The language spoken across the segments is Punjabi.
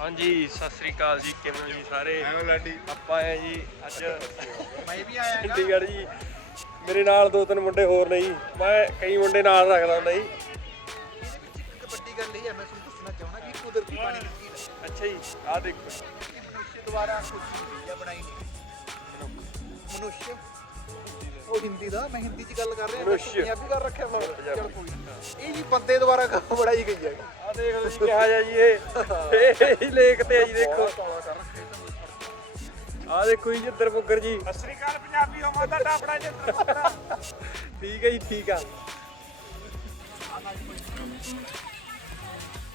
ਹਾਂਜੀ ਸਤਿ ਸ੍ਰੀ ਅਕਾਲ ਜੀ। ਕਿਵੇਂ ਹੋ ਜੀ ਸਾਰੇ? ਐਵੇਂ ਲਾਡੀ। ਆਪਾਂ ਆਏ ਜੀ ਅੱਜ। ਮੈਂ ਵੀ ਆਇਆ ਚੰਡੀਗੜ੍ਹ ਜੀ। ਮੇਰੇ ਨਾਲ ਦੋ ਤਿੰਨ ਮੁੰਡੇ ਹੋਰ ਨੇ ਜੀ। ਮੈਂ ਕਈ ਮੁੰਡੇ ਨਾਲ ਰੱਖਦਾ ਹੁੰਦਾ ਜੀ। ਇਹਦੇ ਵਿੱਚ ਇੱਕ ਵੱਡੀ ਗੱਲ ਇਹ ਹੈ ਮੈਂ ਤੁਹਾਨੂੰ ਦੱਸਣਾ ਚਾਹੁੰਦਾ ਕਿ ਕੁਦਰਤੀ ਪਾਣੀ ਦੀ ਹੈ ਅੱਛਾ ਜੀ ਆਹ ਦੇਖੋ। ਇਹ ਮਨੁੱਖ ਦੁਆਰਾ ਕੁਝ ਚੀਜ਼ਾਂ ਬਣਾਈ ਨਹੀਂ ਮਨੁੱਖ ਉਹ ਹਿੰਦੀ ਦਾ ਮੈਂ ਹਿੰਦੀ ਚ ਗੱਲ ਕਰ ਰਿਹਾ। ਪੰਜਾਬੀ ਕਰ ਰੱਖਿਆ ਮੈਂ। ਚਲ ਕੋਈ। ਇਹ ਜੀ ਬੰਦੇ ਦੁਆਰਾ ਕੰਮ ਬਣਾਈ ਗਈ ਹੈ। ਆਹ ਦੇਖ ਲਓ ਜੀ ਕਿਹਾ ਜਾ ਜੀ ਇਹ। ਇਹ ਲੇਖ ਤੇ ਆ ਜੀ ਦੇਖੋ। ਆਹ ਦੇਖੋ ਜੀ ਜਿੱਦਰ ਪੁੱਗਰ ਜੀ। ਸਤਿ ਸ੍ਰੀ ਅਕਾਲ ਪੰਜਾਬੀ ਹੋ ਮਾਤਾ ਟਾਪੜਾ ਜਿੱਤਰ ਠੀਕ ਹੈ ਜੀ ਠੀਕ ਆ।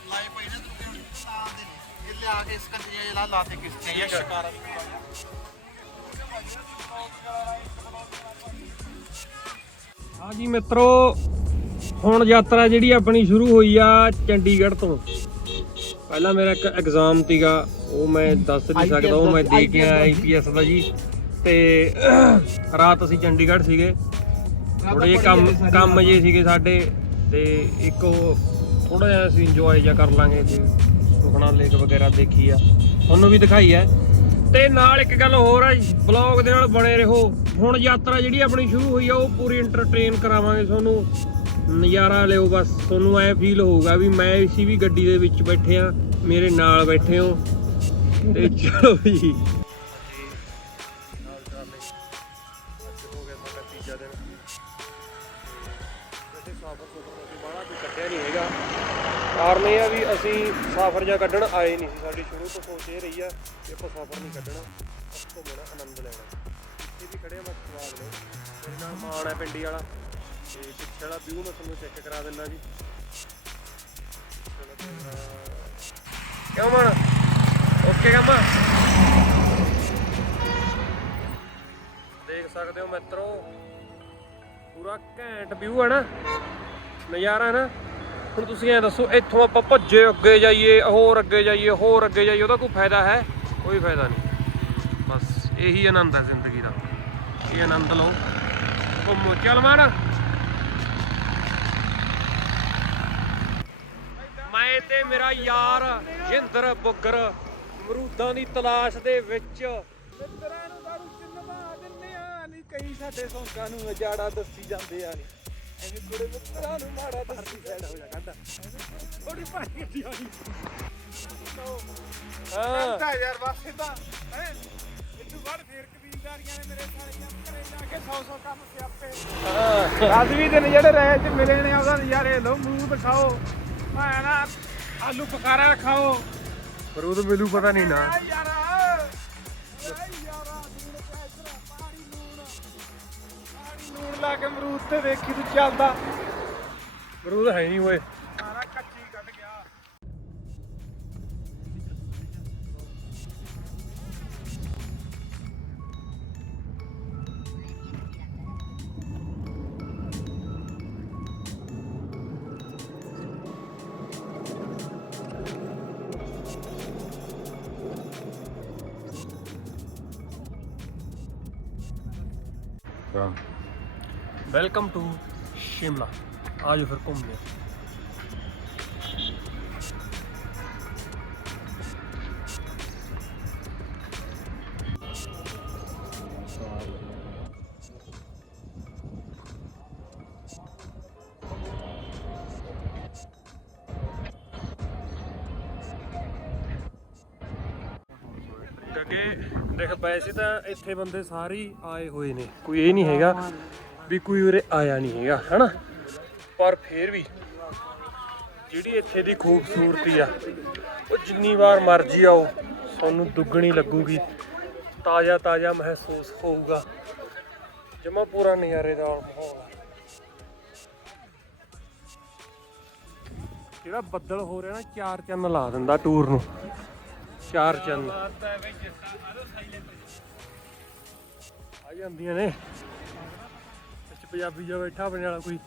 ਲਾਏ ਪਈ ਨੇ ਤੂੰ ਤਾਂ ਦੇ ਨੇ ਇਹ ਲਿਆ ਕੇ ਇਸ ਕੰਜੇ ਜਿਹਾ ਲਾ ਤੇ ਕਿਸ ਤੇ ਸ਼ਿਕਾਰਾ ਹਾਂ ਜੀ ਮਿੱਤਰੋ ਹੁਣ ਯਾਤਰਾ ਜਿਹੜੀ ਆਪਣੀ ਸ਼ੁਰੂ ਹੋਈ ਆ ਚੰਡੀਗੜ੍ਹ ਤੋਂ। ਪਹਿਲਾਂ ਮੇਰਾ ਇੱਕ ਐਗਜ਼ਾਮ ਸੀਗਾ ਉਹ ਮੈਂ ਦੱਸ ਨਹੀਂ ਸਕਦਾ ਉਹ ਮੈਂ ਦਾ- ਕੇ ਆਇਆ ਆਈਪੀਐਸ ਦਾ ਜੀ। ਤੇ ਰਾਤ ਅਸੀਂ ਚੰਡੀਗੜ੍ਹ ਸੀਗੇ। ਥੋੜੇ ਜਿਹੇ ਕੰਮ ਕੰਮ ਜੇ ਸੀਗੇ ਸਾਡੇ ਤੇ ਇੱਕ ਉਹ ਥੋੜਾ ਜਿਹਾ ਅਸੀਂ ਇੰਜੋਏ ਜਿਹਾ ਕਰ ਲਾਂਗੇ ਤੇ ਸੁਖਣਾ ਲੇਕ ਵਗੈਰਾ ਦੇਖੀ ਆ। ਤੁਹਾਨੂੰ ਵੀ ਦਿਖਾਈ ਹੈ ਤੇ ਨਾਲ ਇੱਕ ਗੱਲ ਹੋਰ ਆ ਬਲੌਗ ਦੇ ਨਾਲ ਬਣੇ ਰਹੋ। ਹੁਣ ਯਾਤਰਾ ਜਿਹੜੀ ਆਪਣੀ ਸ਼ੁਰੂ ਹੋਈ ਆ, ਉਹ ਪੂਰੀ ਇੰਟਰਟੇਨ ਕਰਾਵਾਂਗੇ ਤੁਹਾਨੂੰ। ਨਜ਼ਾਰਾ ਲਿਓ ਬਸ, ਤੁਹਾਨੂੰ ਐ ਫੀਲ ਹੋਊਗਾ ਵੀ ਮੈਂ ਇਸੀ ਵੀ ਗੱਡੀ ਦੇ ਵਿੱਚ ਬੈਠੇ ਆ, ਮੇਰੇ ਨਾਲ ਬੈਠੇ ਹੋ। ਤੇ ਚਲੋ ਜੀ। ਕਾਰਨ ਇਹ ਆ ਵੀ ਅਸੀਂ ਸਫ਼ਰ ਜਾਂ ਕੱਢਣ ਆਏ ਨਹੀਂ ਸੀ। ਸਾਡੀ ਸ਼ੁਰੂ ਤੋਂ ਸੋਚ ਇਹ ਰਹੀ ਆ ਕਿ ਆਪਾਂ ਸਫ਼ਰ ਨਹੀਂ ਕੱਢਣਾ ਘੁੰਮਣਾ ਆਨੰਦ ਲੈਣਾ। ਇੱਥੇ ਵੀ ਖੜੇ ਆ ਬਸ ਸਵਾਦ ਲਓ ਮੇਰੇ ਨਾਲ ਮਾਣ ਹੈ ਪਿੰਡੀ ਵਾਲਾ। ਤੇ ਪਿੱਛੇ ਵਾਲਾ ਵਿਊ ਮੈਂ ਤੁਹਾਨੂੰ ਚੈੱਕ ਕਰਾ ਦਿੰਦਾ ਜੀ। ਕਿਉਂ ਮਾਣ ਓਕੇ ਕੰਮ ਦੇਖ ਸਕਦੇ ਹੋ ਮਿੱਤਰੋ, ਪੂਰਾ ਘੈਂਟ ਵਿਊ ਹੈ ਨਾ। ਨਜ਼ਾਰਾ ਹੈ ਨਾ। ਹੁਣ ਤੁਸੀਂ ਐ ਦੱਸੋ, ਇੱਥੋਂ ਆਪਾਂ ਭੱਜੇ ਅੱਗੇ ਜਾਈਏ, ਹੋਰ ਅੱਗੇ ਜਾਈਏ, ਹੋਰ ਅੱਗੇ ਜਾਈਏ, ਉਹਦਾ ਕੋਈ ਫਾਇਦਾ ਹੈ? ਕੋਈ ਫਾਇਦਾ ਨਹੀਂ। ਬਸ ਇਹੀ ਆਨੰਦ ਹੈ ਜ਼ਿੰਦਗੀ ਦਾ। ਇਹ ਆਨੰਦ ਲਓ। ਘੁੰਮੋ। ਚੱਲ ਮਾਰ। ਮੈਂ ਤੇ ਮੇਰਾ ਯਾਰ ਜਿੰਦਰ ਬੁੱਗਰ ਮਰੂਦਾਂ ਦੀ ਤਲਾਸ਼ ਦੇ ਵਿੱਚ। ਮਿੱਤਰਾਂ ਨੂੰ ਦਾਰੂ ਚਿੰਨਵਾ ਦਿੰਦੇ ਆ ਨਹੀਂ, ਕਈ ਸਾਡੇ ਸੌਂਕਾਂ ਨੂੰ ਉਜਾੜਾ ਦੱਸੀ ਜਾਂਦੇ ਆ। ਐਵੇਂ ਕੁੜੇ ਮਿੱਤਰਾਂ ਨੂੰ ਮਾੜਾ ਦੱਸੀ ਸਾਈਡ ਹੋ। ਜਾ ਕੰਦਾ ਥੋੜੀ ਪਾਣੀ ਗੱਡੀ ਆਣੀ ਹਾਂ ਤਾਂ ਯਾਰ ਬਸ ਇਹ ਤਾਂ ਹੈ? ਇਦੋਂ ਬਾਅਦ ਫੇਰ ਕਬੀਲਦਾਰੀਆਂ ਨੇ ਮੇਰੇ ਸਾਲੀਆਂ ਘਰੇ ਜਾ ਕੇ 100 100 ਕੰਮ ਸਿਆਪੇ। ਹਾਂ। 10 20 ਦਿਨ ਜਿਹੜੇ ਰਹੇ ਚ ਮਿਲੇ ਨੇ ਉਹਦਾ ਨਜ਼ਾਰੇ ਲਓ ਮੂੰਹ ਖਾਓ ਮੈਂ ਨਾ ਆਲੂ ਬੁਖਾਰਾ ਖਾਓ। ਅਮਰੂਦ ਮਿਲੂ ਪਤਾ ਨਹੀਂ ਨਾ। ਯਾਰਾ ਲਾ ਕੇ ਅਮਰੂਦ ਤੇ ਵੇਖੀ ਤੂੰ ਚੱਲਦਾ। ਅਮਰੂਦ ਹੈ ਨਹੀਂ ਓਏ। ਸਾਰਾ ਕੱਚੀ ਕੱਢ ਗਿਆ। ਵੈਲਕਮ ਟੂ ਸ਼ਿਮਲਾ ਆਜੋ ਫਿਰ ਘੁੰਮਦੇ ਹਾਂ ਕਿਉਂਕਿ ਦੇਖ ਵੈਸੇ ਤਾਂ ਇੱਥੇ ਬੰਦੇ ਸਾਰੇ ਹੀ ਆਏ ਹੋਏ ਨੇ। ਕੋਈ ਇਹ ਨਹੀਂ ਹੈਗਾ ਵੀ ਕੋਈ ਉਰੇ ਆਇਆ ਨਹੀਂ ਹੈਗਾ, ਹਨਾ? ਪਰ ਫੇਰ ਵੀ ਜਿਹੜੀ ਇੱਥੇ ਦੀ ਖੂਬਸੂਰਤੀ ਆ, ਉਹ ਜਿੰਨੀ ਵਾਰ ਮਰਜ਼ੀ ਆਓ, ਤੁਹਾਨੂੰ ਦੁੱਗਣੀ ਲੱਗੂਗੀ ਤਾਜ਼ਾ ਤਾਜ਼ਾ ਮਹਿਸੂਸ ਹੋਊਗਾ, ਜਮਾ ਪੂਰਾ ਨਜ਼ਾਰੇਦਾਰ ਮਾਹੌਲ ਆ। ਜਿਹੜਾ ਬੱਦਲ ਹੋ ਰਿਹਾ ਨਾ, ਚਾਰ ਚੰਨ ਲਾ ਦਿੰਦਾ ਟੂਰ ਨੂੰ। ਚਾਰ ਚੰਨ। ਆ ਜਾਂਦੀਆਂ ਨੇ। ਪੰਜਾਬੀ ਜਿਹਾ ਬੈਠਾ ਆਪਣੇ ਵਾਲਾ ਕੋਈ।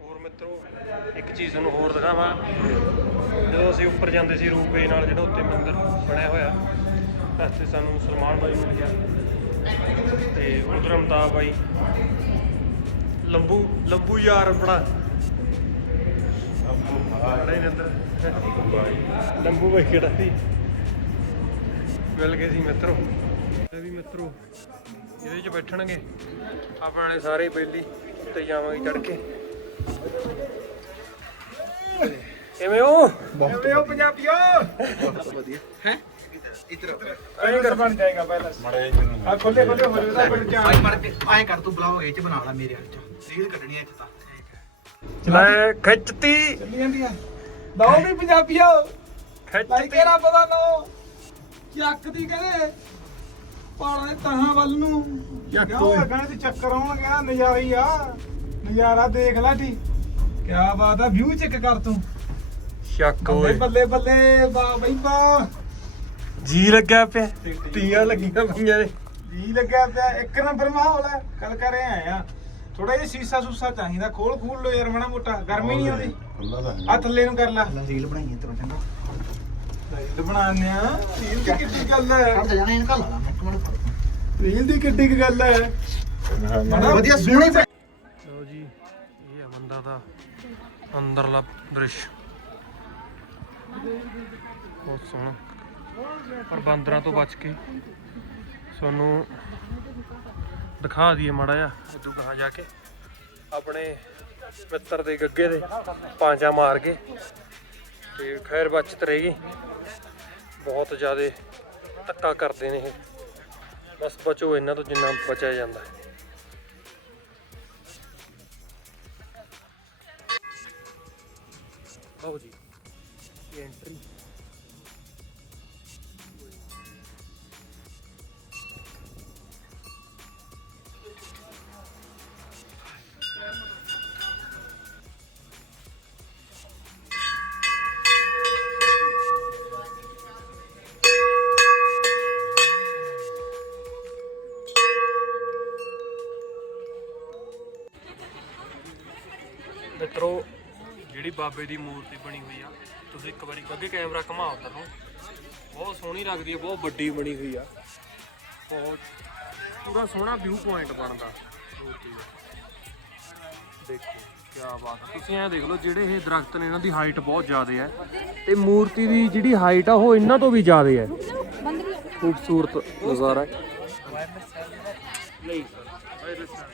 ਹੋਰ ਮਿੱਤਰੋ ਇੱਕ ਚੀਜ਼ ਤੁਹਾਨੂੰ ਹੋਰ ਦਿਖਾਵਾਂ। ਜਦੋਂ ਅਸੀਂ ਉੱਪਰ ਜਾਂਦੇ ਸੀ ਰੂਪਵੇ ਨਾਲ ਜਿਹੜਾ ਉੱਤੇ ਮੰਦਿਰ ਬਣਿਆ ਹੋਇਆ ਰਸਤੇ ਸਾਨੂੰ ਸਲਮਾਨ ਬਾਈ ਮਿਲ ਗਿਆ ਤੇ ਉਧਰ ਅਮਤਾਬ ਬਾਈ। ਲੰਬੂ ਲੰਬੂ ਯਾਰ ਬੜਾ ਬੜਾ ਹੀ ਅੰਦਰ। ਲੰਬੂ ਬਾਈ ਕਿਹੜਾ ਸੀ? ਮਿਲ ਗਏ ਸੀ ਮਿੱਤਰੋ। ਇਹ ਵੀ ਮਿੱਤਰੋ, ਇਹਦੇ 'ਚ ਬੈਠਣਗੇ। ਆਪਣੇ ਸਾਰੇ ਬੇਲੀ ਤੇ ਜਾਵਾਂਗੇ ਚੜ ਕੇ। ਕਿਵੇਂ ਹੋ? ਬਹੁਤ ਉਹ ਪੰਜਾਬੀਓ? ਵਧੀਆ ਹੈ? ਇਧਰ ਐਂ ਕਰ। ਬਣ ਜਾਏਗਾ ਪਹਿਲਾਂ ਆ ਖੋਲੇ ਖੋਲੇ ਹੋ ਜਾਊਗਾ ਬਣ ਜਾ ਆਈ ਮੜ ਕੇ ਆਏ ਕਰ ਤੂੰ ਬਲੌਗ ਇਹ ਚ ਬਣਾ ਲੈ ਮੇਰੇ ਅੱਜ ਰੀਲ ਕੱਢਣੀ ਇਹ ਚ ਤਾਂ। ਲੈ ਖਿੱਚਤੀ। ਚੱਲੀ ਜਾਂਦੀਆਂ ਲਓ ਵੀ ਪੰਜਾਬੀਓ। ਖਿੱਚਤੀ। ਤੇਰਾ ਪਤਾ ਨੋ ਚੱਕ ਦੀ ਕਹਿੰਦੇ ਪਾਲਾਂ ਦੇ ਤਹਾਂ ਵੱਲ ਨੂੰ। ਕਿਉਂ ਲੱਗਣਾ ਤੇ ਚੱਕਰ ਆਉਣਗੇ ਨਜ਼ਾਰਾ ਹੀ ਆ। ਨਜ਼ਾਰਾ ਦੇਖ ਲੈ ਢੀ। ਕਿਆ ਬਾਤ ਆ ਵਿਊ ਚੈੱਕ ਕਰ ਤੂੰ। ਸ਼ੱਕ ਬੱਲੇ ਓਏ। ਬੱਲੇ ਬੱਲੇ ਵਾਹ ਬਈ ਵਾਹ। ਜੀ ਲੱਗਾ ਪਿਆ ਤੀਆਂ ਲੱਗੀਆਂ ਪਈਆਂ ਨੇ। ਜੀ ਲੱਗਿਆ ਪਿਆ ਇੱਕ ਨੰਬਰ ਮਾਹੌਲ ਹੈ ਕੱਲ ਕਰੇ ਆਏ ਆ ਥੋੜਾ ਜਿਹਾ ਸੀਸਾ ਸੂਸਾ ਚਾਹੀਦਾ ਖੋਲ ਖੂਲ ਲੋ ਯਾਰ ਮਾੜਾ ਮੋਟਾ ਗਰਮੀ ਨਹੀਂ ਆਉਂਦੀ। ਆ ਥੱਲੇ ਨੂੰ ਕਰ ਲੈ। ਰੀਲ ਬਣਾਈ ਇਧਰ ਚੰਗਾ। ਰੀਲ ਬਣਾਉਂਦੇ ਆ ਰੀਲ ਦੀ ਕਿੱਡੀ ਗੱਲ ਹੈ। ਹਟ ਜਾਣਾ ਇਹਨਾਂ ਕੱਲ ਲਾ ਇੱਕ ਮਿੰਟ। ਰੀਲ ਦੀ ਕਿੱਡੀ ਕੁ ਗੱਲ ਹੈ। ਵਧੀਆ ਸੋਹਣੀ ਲਓ ਜੀ ਇਹ ਮੰਦਰ ਦਾ ਅੰਦਰਲਾ ਦ੍ਰਿਸ਼। ਬਹੁਤ ਸੋਹਣਾ। ਪਰ ਬਾਂਦਰਾਂ ਤੋਂ ਬਚ ਕੇ ਤੁਹਾਨੂੰ ਦਿਖਾ ਦਈਏ ਮਾੜਾ ਜਿਹਾ ਇਦੋਂ ਕਹਾਂ ਜਾ ਕੇ। ਆਪਣੇ ਮਿੱਤਰ ਦੇ ਗੱਗੇ ਦੇ ਪਾਂਚਾ ਮਾਰ ਕੇ ਤੇ ਖੈਰ ਬਚਤ ਰਹੇਗੀ ਬਹੁਤ ਜ਼ਿਆਦਾ ਧੱਕਾ ਕਰਦੇ ਨੇ ਇਹ। ਬਸ ਬਚੋ, ਇਹਨਾਂ ਤੋਂ ਜਿੰਨਾ ਬਚਿਆ ਜਾਂਦਾ। ਹੈ ਆਓ ਜੀ। ਇਹ ਐਂਟਰੀ ਮਿੱਤਰੋ ਜਿਹੜੀ ਬਾਬੇ ਦੀ ਮੂਰਤੀ ਬਣੀ ਹੋਈ ਆ ਤੁਸੀਂ ਇੱਕ ਵਾਰੀ ਅੱਗੇ ਕੈਮਰਾ ਘੁਮਾਓ ਉੱਧਰ ਨੂੰ। ਬਹੁਤ ਸੋਹਣੀ ਲੱਗਦੀ ਹੈ, ਬਹੁਤ ਵੱਡੀ ਬਣੀ ਹੋਈ ਆ। ਬਹੁਤ ਪੂਰਾ ਸੋਹਣਾ ਵਿਊ ਪੁਆਇੰਟ ਬਣਦਾ। ਦੇਖੋ ਕੀ ਬਾਤ ਹੈ ਤੁਸੀਂ ਐਂ ਦੇਖ ਲਓ, ਜਿਹੜੇ ਇਹ ਦਰਖਤ ਨੇ, ਇਹਨਾਂ ਦੀ ਹਾਈਟ ਬਹੁਤ ਜ਼ਿਆਦਾ ਹੈ। ਤੇ ਮੂਰਤੀ ਦੀ ਜਿਹੜੀ ਹਾਈਟ ਆ, ਉਹ ਇਹਨਾਂ ਤੋਂ ਵੀ ਜ਼ਿਆਦਾ ਹੈ। ਖੂਬਸੂਰਤ ਨਜ਼ਾਰਾ ਹੈ। ਨਹੀਂ ਸਰ